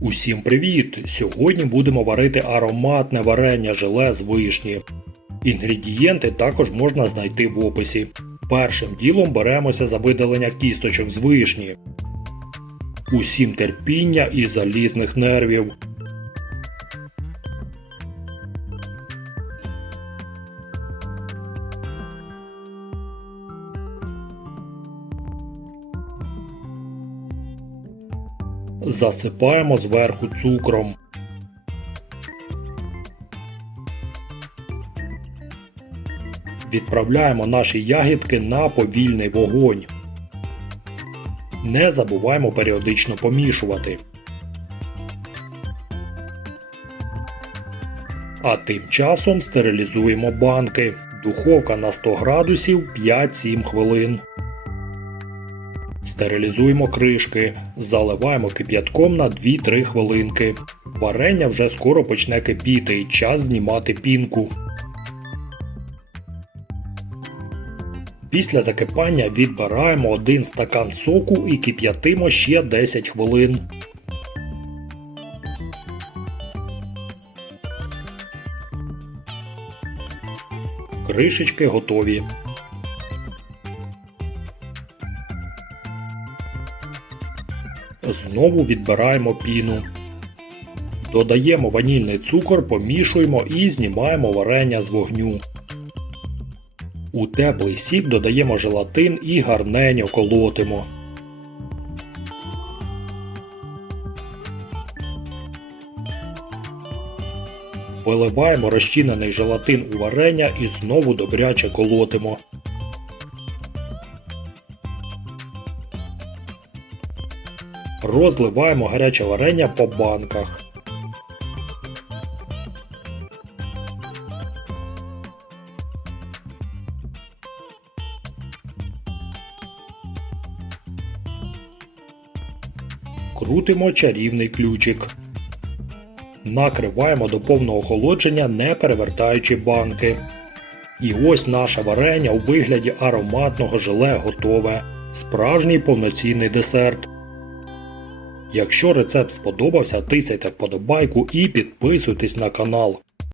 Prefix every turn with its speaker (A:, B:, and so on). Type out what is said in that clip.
A: Усім привіт! Сьогодні будемо варити ароматне варення желе з вишні. Інгредієнти також можна знайти в описі. Першим ділом беремося за видалення кісточок з вишні. Усім терпіння і залізних нервів. Засипаємо зверху цукром. Відправляємо наші ягідки на повільний вогонь. Не забуваємо періодично помішувати. А тим часом стерилізуємо банки. Духовка на 100 градусів 5-7 хвилин. Стерилізуємо кришки, заливаємо кип'ятком на 2-3 хвилинки. Варення вже скоро почне кипіти, і час знімати пінку. Після закипання відбираємо один стакан соку і кип'ятимо ще 10 хвилин. Кришечки готові. Знову відбираємо піну. Додаємо ванільний цукор, помішуємо і знімаємо варення з вогню. У теплий сік додаємо желатин і гарненько колотимо. Виливаємо розчинений желатин у варення і знову добряче колотимо. Розливаємо гаряче варення по банках. Крутимо чарівний ключик. Накриваємо до повного охолодження, не перевертаючи банки. І ось наше варення у вигляді ароматного желе готове. Справжній повноцінний десерт. Якщо рецепт сподобався, тисяйте вподобайку і підписуйтесь на канал.